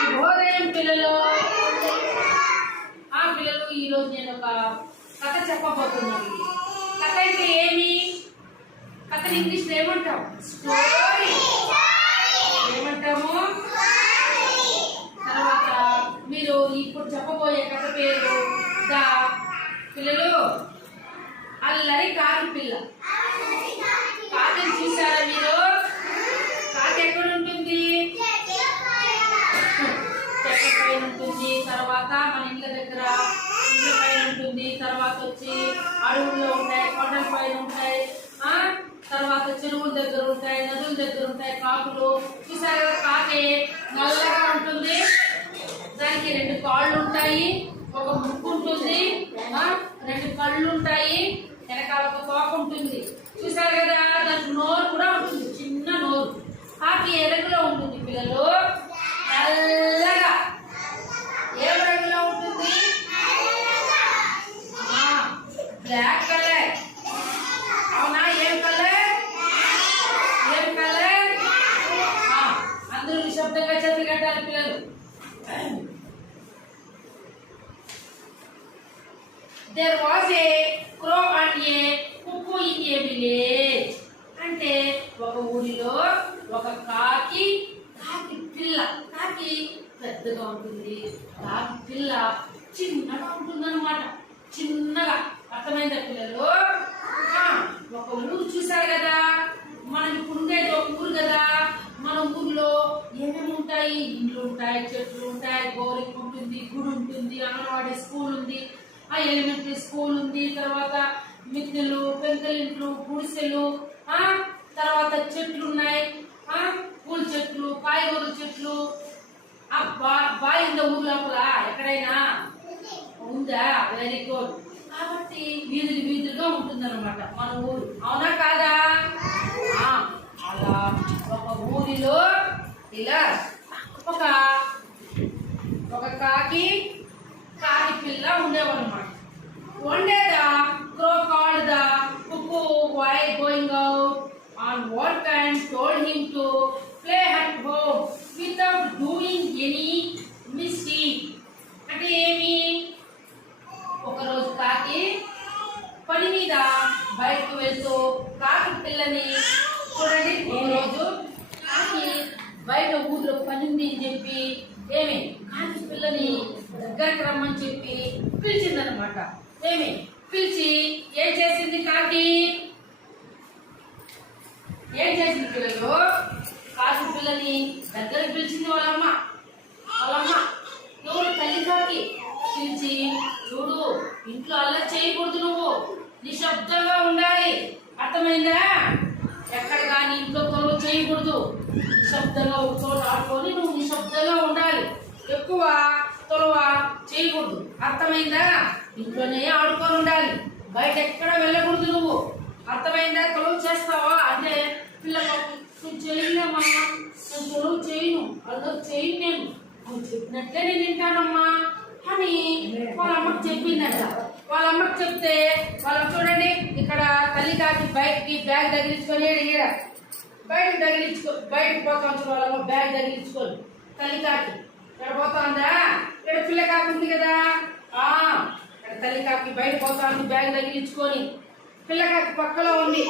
శుభోదయం పిల్లలు. పిల్లలు ఈరోజు నేను ఒక కథ చెప్పబోతున్నాను. కథ అంటే ఏమి? కథని ఇంగ్లీష్లో ఏమంటాం? స్టోరీ ఏమంటాము? తర్వాత మీరు ఇప్పుడు చెప్పబోయే కథ పేరు పిల్లలు అల్లరి కాకి పిల్ల. కాకిని చూసారా మీరు? కాకి ఎక్కడ ఉంటుంది? చెట్ల పైన ఉంటుంది. తర్వాత మన ఇళ్ళ దగ్గర ఇళ్ళ పైన ఉంటుంది. తర్వాత వచ్చి అడవుల్లో ఉంటాయి, కొండల పైన ఉంటాయి, తర్వాత చెరువుల దగ్గర ఉంటాయి, నదుల దగ్గర ఉంటాయి కాకులు. చూసారు కదా, కాకి నల్లగా ఉంటుంది. దానికి 2 కాళ్ళు ఉంటాయి, ఒక ముక్కు ఉంటుంది, 2 కళ్ళు ఉంటాయి, వెనకాల ఒక తోక ఉంటుంది. చూసారు కదా, దానికి నోరు కూడా ఉంటుంది, చిన్న నోరు. కాకి ఏ రంగులో ఉంటుంది పిల్లలు? నల్లగా. ఏ రంగులో ఉంటుంది? Black colour. అవునా? ఏం కలర్? ఏం కలర్? అందరూ నిశ్శబ్దంగా చదివి కట్టాలి పిల్లలు. There was a crow and a cuckoo in a village. అంటే ఒక ఊరిలో ఒక కాకి పిల్ల. కాకి పెద్దగా ఉంటుంది, కాకి పిల్ల చిన్నగా ఉంటుందన్నమాట. చిన్నగా. అర్థమైందా పిల్లలు? ఒక ఊరు చూసారు కదా, మనం ఇప్పుడు ఉండేది ఒక ఊరు కదా. మన ఊర్లో ఏమేమి ఉంటాయి? ఇండ్లు ఉంటాయి, చెట్లు ఉంటాయి, బోరింగ్ ఉంటుంది, గుడి ఉంటుంది, అంగన్వాడీ స్కూల్ ఉంది, ఎలిమెంటరీ స్కూల్ ఉంది, తర్వాత మిద్దెలు, పెంకలింట్లు, గుడిసెలు, తర్వాత చెట్లు ఉన్నాయి, పూల చెట్లు, కాయగూరల చెట్లు. బాయ్ ఉందా ఊరు లోపల? ఎక్కడైనా ఉందా? Very good. కాబట్టి వీధులుగా ఉంటుందన్నమాట మన ఊరు. అవునా కాదా? అలా ఒక ఊరిలో ఇలా ఒక కాకి పిల్ల ఉండేవన్నమాట. One day the crow called the cuckoo while going out on work and told him to play at home without doing any mischief. అంటే ఏమి? ఒకరోజు కాకి పని మీద బయటకు వెళ్తూ కాకి పిల్లని చూడండి. ఒకరోజు కాకి బయట ఊర్లో పని ఉంది అని చెప్పి కాకి పిల్లని దగ్గరకు రమ్మని చెప్పి పిలిచిందనమాట. పిలిచి ఏం చేసింది కాకి? ఏం చేసింది పిల్లలు? కాకి పిల్లని దగ్గరకు పిలిచింది వాళ్ళమ్మ. ఎవరు? తల్లి కాకి. పిలిచి, చూడు, ఇంట్లో అల్లరి చేయకూడదు, నువ్వు నిశ్శబ్దంగా ఉండాలి. అర్థమైందా? ఎక్కడ కానీ ఇంట్లో తొలవ చేయకూడదు. నిశ్శబ్దంగా ఒక చోట ఆడుకొని నువ్వు నిశ్శబ్దంగా ఉండాలి. ఎక్కువ తొలవ చేయకూడదు. అర్థమైందా? ఇంట్లోనే ఆడుకొని ఉండాలి, బయట ఎక్కడ వెళ్ళకూడదు నువ్వు. అర్థమైందా? తొలవ చేస్తావా అంటే పిల్లలు చేయలేమా, నేను తొలవ చేయను, అల్లరి చేయను, నేను నువ్వు చెప్పినట్లే నేను వింటానమ్మా అని వాళ్ళ అమ్మకి చెప్పిందంట. వాళ్ళ అమ్మకి చెప్తే వాళ్ళకి చూడండి, ఇక్కడ తల్లి కాకి బయటికి బ్యాగ్ తగిలించుకొని బయటకు పోతాం. వాళ్ళమ్మ బ్యాగ్ తగిలించుకొని తల్లి కాకి ఇక్కడ పోతుందా? ఇక్కడ పిల్ల కాకి ఉంది కదా, ఇక్కడ తల్లి కాకి బయట పోతాంది బ్యాగ్ తగిలించుకొని. పిల్ల కాకి పక్కలో ఉంది.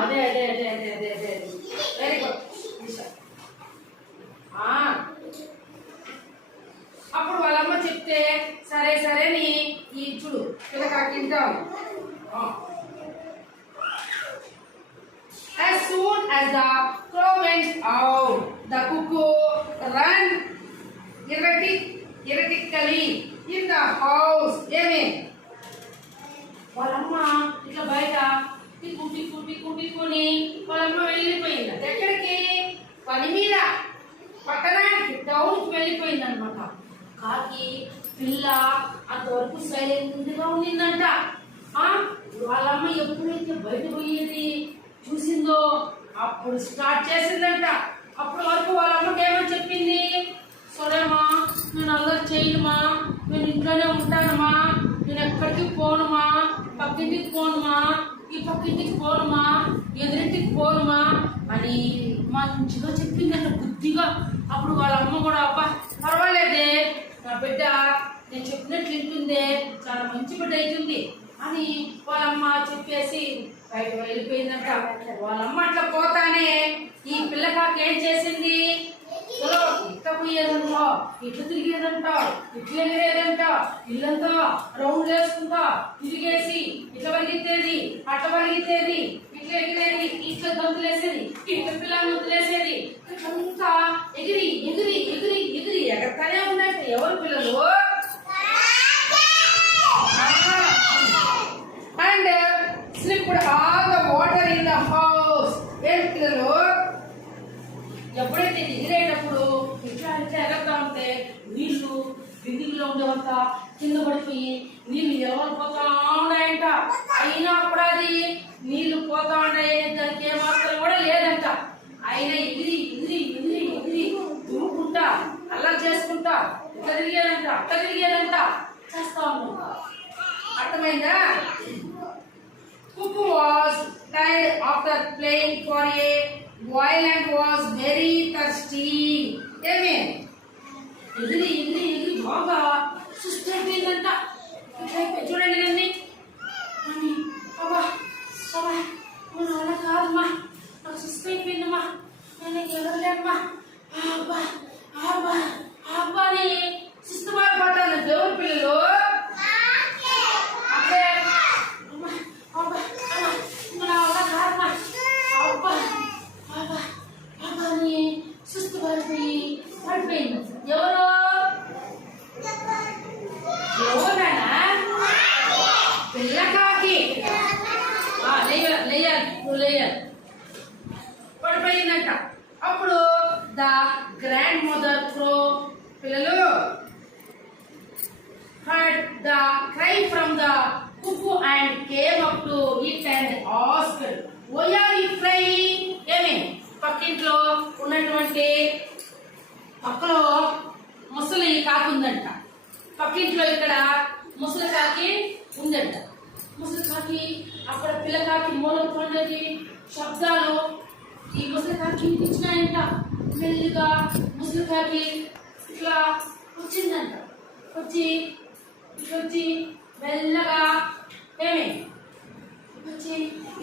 అదే అదే అదే అదే అదే అదే వెరీ గుడ్. అప్పుడు వాళ్ళమ్మ చెప్తే సరే నీ ఈ చూడు పిల్ల కాకి తింటాం. As soon as the crow went out, the cuckoo ran erratically in the house. వాళ్ళమ్మ ఇట్లా బయట తిక్కుని వాళ్ళమ్మ వెళ్ళిపోయింది. ఎక్కడికి? పని మీద పట్టణానికి, టౌన్కి వెళ్ళిపోయింది అనమాట. కాకి పిల్ల అంతవరకు సైలెంట్గా ఉండిందంట. వాళ్ళమ్మ ఎప్పుడైతే బయట పోయేది చూసిందో అప్పుడు స్టార్ట్ చేసిందంట. అప్పటి వరకు వాళ్ళమ్మకి ఏమని చెప్పింది? సరేమా, నేను అల్లరి చేయనుమా, నేను ఇంట్లోనే ఉంటానమ్మా, నేను ఎక్కడికి పోనుమా, పక్కింటికి పోనుమా, ఈ పక్కింటికి పోనుమా, ఎదురింటికి పోనుమా అని మంచిగా చెప్పిందంట బుద్ధిగా. అప్పుడు వాళ్ళ అమ్మ కూడా అబ్బా నా బిడ్డ నేను చెప్పినట్లు వింటుందే, చాలా మంచి బిడ్డ అవుతుంది అని వాళ్ళమ్మ చెప్పేసి బయట వెళ్ళిపోయిందంట. వాళ్ళమ్మ అట్లా పోతానే ఈ పిల్లకాకి ఏం చేసింది, ఇట్లా పోయేదంట, ఇట్లా తిరిగేదంట, ఇట్లా ఎగిరేదంట, ఇల్లంతా రౌండ్ వేసుకుంటా తిరిగేసి ఇట్లా పరిగెత్తేది, అట్లా పరిగెత్తేది, ఇట్లా ఎగిరేది, ఇట్లా గంతులేసేది, ఇట్లా పిల్లలు గంతులేసేది, ఇట్లంతా ఎగిరి ఎగిరి ఎగిరి ఎగిరి ఎగరతానే ఉందంట. ఎవరు పిల్లలు? And slipped all the water in the house. ఏం పిల్లలు? ఎప్పుడైతే ఎగిరేటప్పుడు ఇట్లా ఇట్లా ఎగరుతా ఉంటే నీళ్లు బిందిలో ఉండేవంత కింద పడిపోయి నీళ్లు ఎవరు పోతా ఉన్నాయంట. అయినా కూడా అది నీళ్లు పోతా ఉన్నాయి, దానికి ఏమాత్రం కూడా లేదంట. అయినా ఎగిరి ఎగిరి ఎగిరి ఎగిరి దుమ్ముకుంటా అలా చేసుకుంటా ఇట్లా తిరిగేదంట, అట్లా తిరిగేదంట, చేస్తా ఉన్నాం. అర్థమైందా? Cuckoo was tired after playing for a while and was very thirsty. ఏమి ఎగిరి ఎగిరి ఎగిరి బాగా సుస్థి అయిపోయిందంట. చూడండి రండి అని, అబ్బా అబ్బా నేను అలా కాదమ్మా, నాకు సుస్థి అయిపోయిందమ్మా, నేను ఎగరలేమ్మా, అబ్బా అబ్బా అబ్బా అని సుస్థి బాగా పడ్డాను. దేవుడి పిల్లలు పడిపోయింది. ఎవరు? ఎవరన్నా? పిల్లకాకి పడిపోయిందంట. అప్పుడు ద గ్రాండ్ మదర్ క్రో పిల్లలు heard the cry from the cuckoo and came up to it and asked, why are you crying? ఏమి పక్కింట్లో ఉన్నటువంటి పక్కలో ముసలి కాకి ఉందంట. పక్కింట్లో ఇక్కడ ముసలి కాకి ఉందంట. ముసలి కాకి అక్కడ పిల్లకాకి మూలవుతున్నది శబ్దాలు ఈ ముసలి కాకి వినిపించినాయంట. మెల్లిగా ముసలి కాకి ఇట్లా వచ్చిందంట. వచ్చి మెల్లగా ఏమి వచ్చి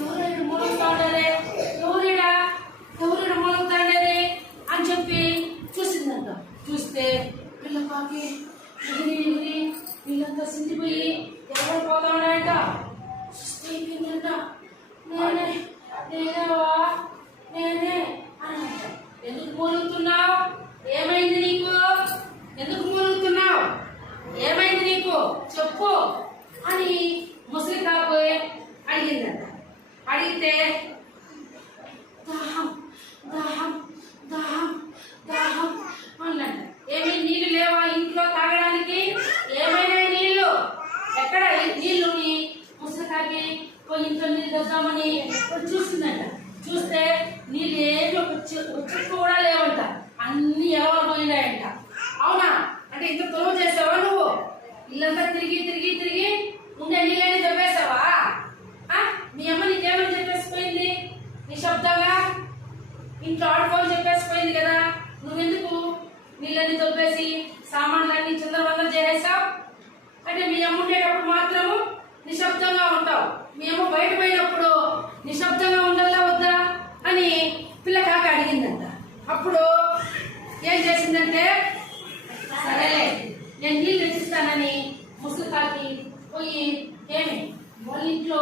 ఎవరైనా మూలవుతాడే, ఎవరైనా మూలవుతాడే అని చెప్పి చూసిందంట. చూస్తే పిల్లకాకి ఎగిరి ఎగిరి వీళ్ళంతా సిందిపోయి ఎవరు పోతా ఉన్నాయంట. సుస్థి అయిపోయిందంట. నేనే అని అంట. ఎందుకు మూలుగుతున్నావు? ఏమైంది నీకు? ఎందుకు మూలుగుతున్నావు? ఏమైంది నీకు? చెప్పు అని ముసలి కాకు అడిగిందంట. అడిగితే దాహం దాహం దాహం దాహం అన్నట్ట. ఏమి నీళ్లు లేవా ఇంట్లో తాగడానికి? ఏమైనా నీళ్లు ఎక్కడ? నీళ్లుని ముసలికాకి పోయి ఇంట్లో నీళ్ళు తెద్దామని చూసిందంట. చూస్తే నీళ్ళు ఏమి ఒక చుట్టూ కూడా లేవంట. అన్ని ఎవరు పోయినాయంట. అవునా? అంటే ఇంత తొలవ చేసావా నువ్వు? ఇల్లంతా తిరిగి తిరిగి తిరిగి ఉండే నీళ్ళని చెప్పేసావా? మీ అమ్మ నీకేమని చెప్పేసిపోయింది? నిశ్శబ్దంగా ఇంట్లో ఆడుకోని చెప్పేసిపోయింది కదా. నువ్వెందుకు నీళ్ళని తొప్పేసి సామాన్లన్నీ చిందరవందర చేసేసావు? అంటే మీ అమ్మ ఉండేటప్పుడు మాత్రము నిశ్శబ్దంగా ఉంటావు, మీ అమ్మ బయట పోయినప్పుడు నిశ్శబ్దంగా ఉండాలా వద్దా అని పిల్లకాకి అడిగిందంట. అప్పుడు ఏం చేసిందంటే, సరేలే నేను నీళ్ళు తెచ్చిస్తానని ముసలికాకి పోయి ఏమి వాళ్ళ ఇంట్లో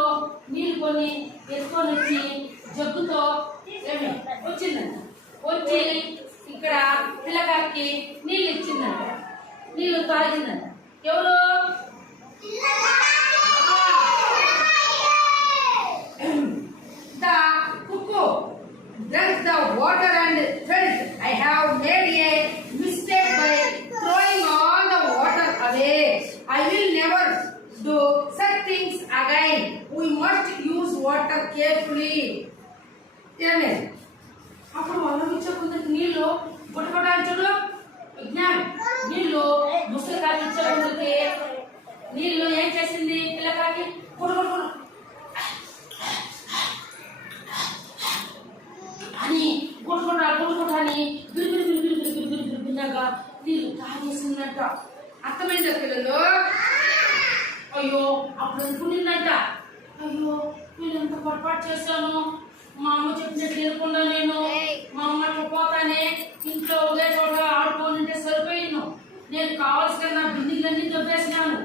నీళ్ళు కొని ఎత్తుకొని వచ్చి జగ్గుతో ఏమి వచ్చిందంట. వచ్చి ఇక్కడ పిల్లకాకి నీళ్ళు ఇచ్చిందంట. నీళ్ళు తాగిందంట. ఎవరు? The cuckoo drank the water and felt, I have made a mistake by throwing all the water away. I will never do such things again. We must use water carefully. ఏమే అప్పుడు వాళ్ళకి ఇచ్చే నీళ్ళు పుట్టుకోవడానికి చూడు విజ్ఞానం. నీళ్ళు ముసలికాకి ఇచ్చే నీళ్ళు ఏం చేసింది? పిల్లకాకి పుట్టుకోడు అని గుడుకుంటా అని బిరుగా నీళ్ళు తాగేసిందంట. అర్థమైందా పిల్లలు? అయ్యో అప్పుడు అనుకునిందంట, అయ్యో నేను ఎంత పొరపాటు చేశాను, మా అమ్మ చెప్పినట్టు వినకుండా నేను మా అమ్మ అట్లా పోతానే ఇంట్లో ఒకే చోట ఆడుకోనింటే సరిపోయిను. నేను కావాల్సిన నా బిందెలన్నీ దొబ్బేసినాను,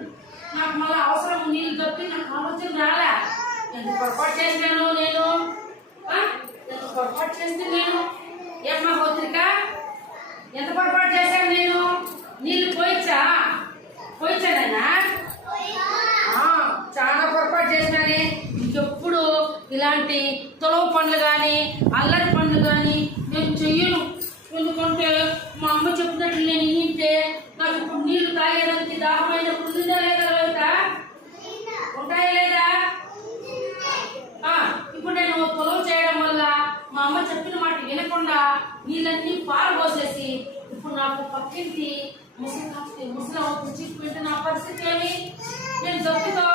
నాకు మళ్ళీ అవసరం నీళ్ళు దొబ్బి నాకు ఆలోచన రాలే. ఎంత పొరపాటు చేసినాను నేను, ఎంత పొరపాటు చేస్తే నేను ఏమ్మా పత్రిక, ఎంత పొరపాటు చేశాను నేను? నీళ్ళు పోయిచ్చానైనా చాలా పొరపాటు చేసినానే. ఇంకెప్పుడు ఇలాంటి తొలవ పనులు కానీ అల్లరి పనులు కానీ నేను చెయ్యను. ఎందుకంటే మా అమ్మ చెప్పినట్లు నేను వింటే నాకు ఇప్పుడు నీళ్లు తాగేదానికి దాహమైనప్పుడు ఉందా లేదా లేదా? ఉంటాయా లేదా? ఇప్పుడు నేను తొలవ చేయడం వల్ల మా అమ్మ చెప్పిన మాట వినకుండా నీళ్ళన్నీ పారబోసేసి ఇప్పుడు నాకు పక్కింటి ముసలి చిక్కిపోయింటే నా పరిస్థితి ఏమి? నేను జబ్బుతో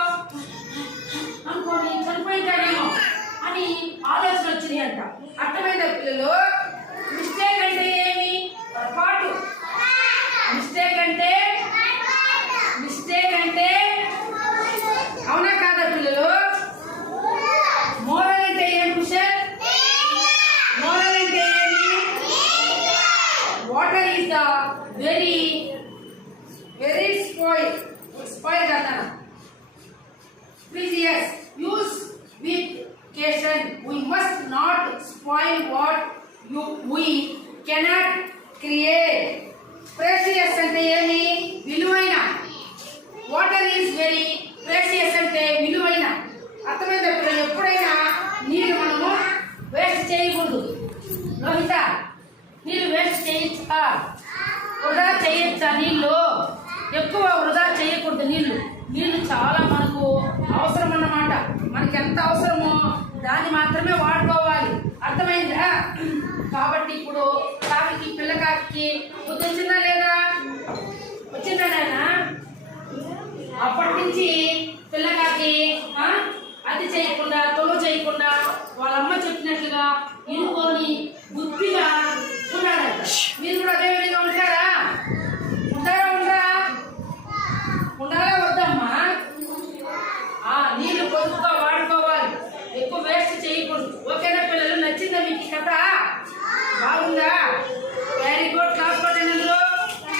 అనుకోని చనిపోయింటానేమో అని ఆలోచన వచ్చింది అంట. అర్థమైందా పిల్లలు? మిస్టేక్ అంటే ఏమి? పొరపాటు. మిస్టేక్ అంటే అవునా కాదా పిల్లలు? మోరల్ అంటే ఏం కుషన్? మోరల్ అంటే ఏమి? Water is the very spoiled అన్నాను. Please use with caution. We must not spoil what we cannot create. Precious అంటే ఏమి? విలువైన. వాటర్ ఈజ్ వెరీ ప్రెషియస్ అంటే విలువైన. అర్థమైందా పిల్లలు? ఎప్పుడైనా నీళ్ళు మనము వేస్ట్ చేయకూడదు. రోహిత, నీళ్ళు వేస్ట్ చేయొచ్చా? వృధా చేయొచ్చా? నీళ్ళు ఎక్కువ వృధా చేయకూడదు. నీళ్ళు చాలా మనకు అవసరం అన్నమాట. మనకి ఎంత అవసరమో దాన్ని మాత్రమే వాడుకోవాలి. అర్థమైందా? కాబట్టి ఇప్పుడు కాకి పిల్లకాకి బుద్ధి వచ్చిందా లేదా? వచ్చిందా నాయనా? అప్పటి నుంచి పిల్లకాకి అది చేయకుండా తొలవ చేయకుండా వాళ్ళమ్మ చెప్పినట్లుగా ఇనుకొని బుద్ధిగా ఉన్నాడట. మీరు కూడా అదే విధంగా ఉంటారా? ఉండాలా వద్దమ్మా? నీళ్ళు పొదుపుగా వాడుకోవాలి, ఎక్కువ వేస్ట్ చేయకూడదు. ఓకేనా పిల్లలు? నచ్చిందా మీకు కథ? బాగుందా?